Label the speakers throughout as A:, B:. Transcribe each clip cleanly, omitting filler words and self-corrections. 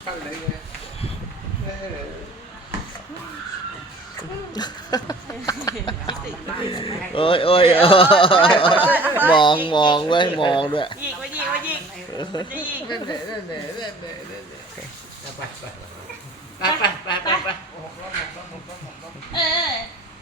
A: ขั้นเลยไง
B: เอ้ยมองไว้มองด้วย
C: ยิงไปยิงจะยิง
A: นั่นแหละไป
C: เออ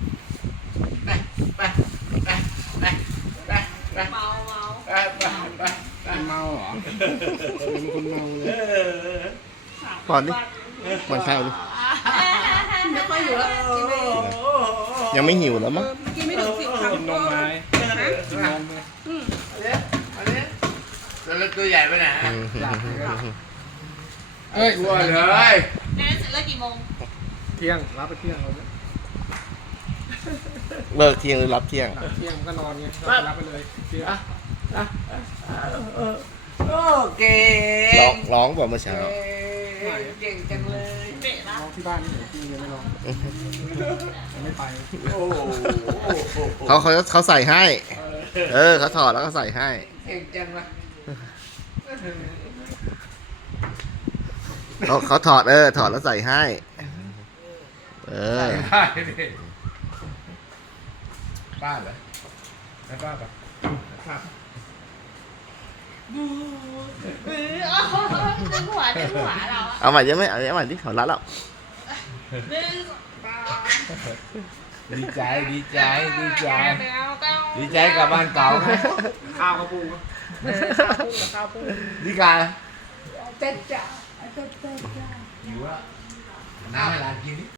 C: เมา
A: เมาเหรอเป็นคนเมาเลย
B: ก่อนดิก่อนข้าวดิ
D: ไม่ค่อยอยู่แล้วกินไป
B: ยังไม่หิวแล้วมั้ง
D: กินไม่ถึง10 คำ
A: กินนมไหมกินนมไหมแล้วตัวใหญ่ไปไหนเอ้ยวัวเลย
C: เรียนเสร็จแล้วกี่โมง
A: เที่ยงรับไปเที่ยงเรา
B: เลิกเที่ยงหรือรับเที่ยง
A: เที่ยงก็นอนไงรับไปเลยเที่ยงโอเค
B: ร้องแบบเมื่อเช้า
A: เก่งจังเลย
C: เบะละ
A: น้องที่บ้านนี่จริงยังไม่ร้องไม่ไปโอ้
B: เขาใส่ให้เขาถอดแล้วก็ใส่ให้
A: เก่งจังวะ
B: เขาถอดถอดแล้วใส่ให้
A: ได้ดิบ้านเหรอไม่บ้านปะครับ
C: ดึงหัวเรา
B: เอาใหม่ยังไม่เอาใหม่ที่เขารัดแล้ว
C: ดึง
A: ดีใจดีใจกลับบ้านเก่าไหมข้าวกระปุกข้าวปุ้งดีกาเจ๊จ้าหิวอ่ะน้ำให้หลานกินดิ